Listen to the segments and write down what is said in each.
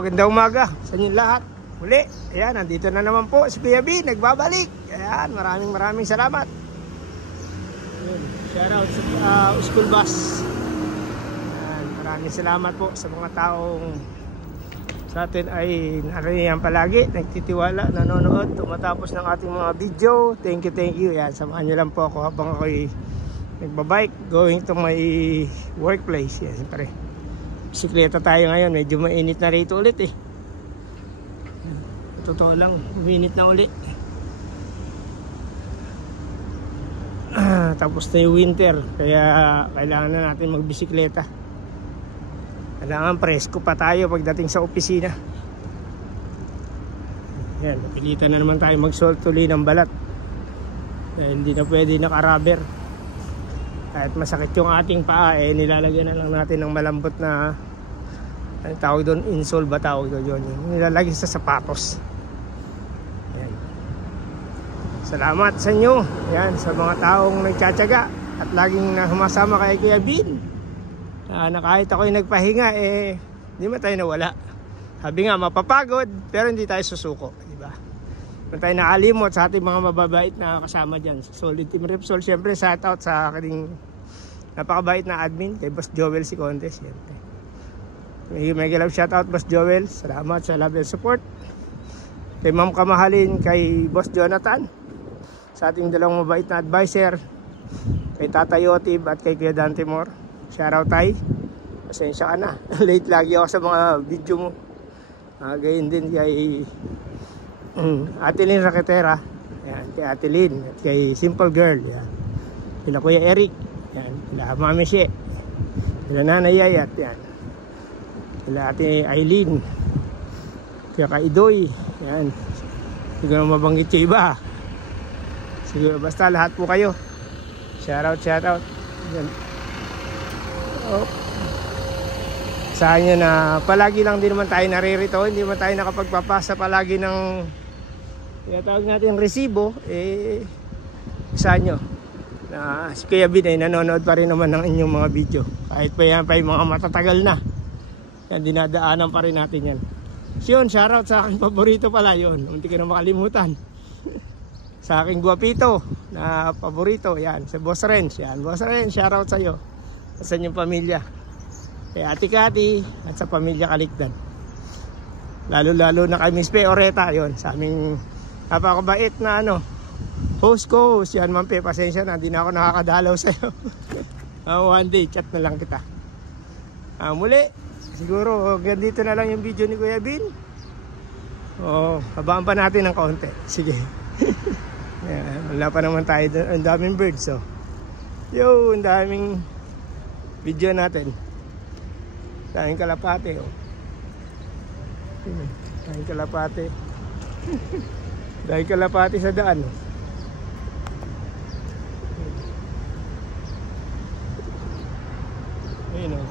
magandang umaga sa inyo lahat. Muli, ayan, nandito na naman po si Kuya B, nagbabalik. Ayan, maraming salamat. Ayan, shout out sa school bus. Ayan, maraming salamat po sa mga taong sa atin ay nariyan palagi, nagtitiwala, nanonood, tumatapos ng ating mga video. Thank you. Ayan, samahan nyo lang po ako habang ako'y nagbabike going to my workplace. Ayan, siyempre bisikleta tayo ngayon, medyo mainit na rito ulit eh. Totoo lang, uminit na ulit. Tapos na yung winter, kaya kailangan na natin magbisikleta. Kailangan presko pa tayo pagdating sa opisina. Yan, napilitan na naman tayo mag-salt tuloy ng balat. Hindi na pwede naka-rubber. Kahit masakit yung ating paa, nilalagyan na lang natin ng malambot na, ano tawag doon, insole ba tawag doon yun? Nilalagay sa sapatos. Ayan. Salamat sa inyo. Ayan, sa mga taong nagtsatsaga at laging humasama kay Kuya Bin. Na kahit ako'y nagpahinga, hindi mo tayo nawala. Sabi nga, mapapagod, pero hindi tayo susuko. Diba? Hindi tayo nakalimot sa ating mga mababait na kasama dyan. Solid Team Repsol, syempre shout out sa aking napakabait na admin, kay Boss Joel Sicontes. May love shout out Boss Joel. Salamat sa love and support. Kay Ma'am Kamahalin, kay Boss Jonathan, sa ating dalawang mabait na advisor, kay Tata Yotib at kay Kuya Dante Moore. Shout out tay. Pasensya ka na. Late lagi ako sa mga video mo. Gayon din kay Ate Lynn Raquetera. Yan, kay Ate Lynn at kay Simple Girl. Yan. Kila Kuya Eric. Yan. Kila Mami She. Kila Nanay Yayat. Yan. Kila Ate Aileen. Kila Kaidoy. Yan. Siguro mabanggit yung iba. Siguro basta lahat po kayo. Shout out. Yan. Oh. Saan nyo na palagi lang din naman tayo naririto, hindi naman tayo nakapagpapasa palagi ng tinatawag natin resibo. Saan nyo na si Kuya Bin ay nanonood pa rin naman ng inyong mga video, kahit pa yan pa yung mga matatagal na yan, dinadaanan pa rin natin yan. So yun, shoutout sa aking paborito pala yun, hindi ka na makalimutan. Sa aking guwapito na paborito, yan, si Boss Renz. Yan, Boss Renz, shoutout sa'yo sa inyong pamilya, kay Ate Cathy at sa pamilya Kalikdan, lalo na kay Miss Pe Oreta, yun, sa aming napakabait na host ko. Yan, Ma'am Pe, pasensya na, hindi na ako nakakadalaw sa'yo. One day, chat na lang kita. Muli, siguro ganito na lang yung video ni Kuya Bin. Habaan pa natin ng kaunti. Sige. Yan, wala pa naman tayo doon. Ang daming birds, ang daming video natin. Daming kalapate, daming kalapate. Daming kalapate sa daan, Ayun,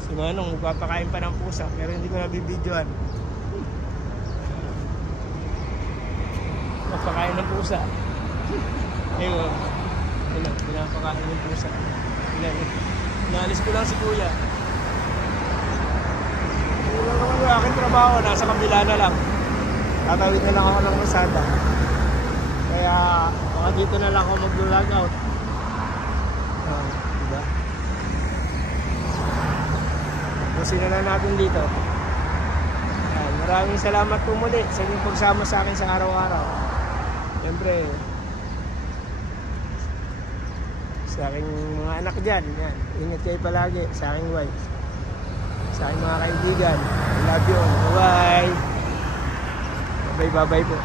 si Manong magpapakain pa ng pusa, pero hindi ko nabibidyoan. Magpapakain ng pusa. Ayun, pinapakain ng pusa. Naalis ko lang si Kuya. Wala naman yung aking trabaho, nasa kabila na lang. Tatawid na lang ako ng Masada. Kaya baka dito na lang ako mag-log out. Diba? Pusin na lang natin dito. Maraming salamat po muli sa inyong pagsama sa akin sa araw-araw. Siyempre, sa aking mga anak dyan, yan, ingat kayo palagi. Sa aking wife, sa aking mga kaibigan, I love you. Bye bye po.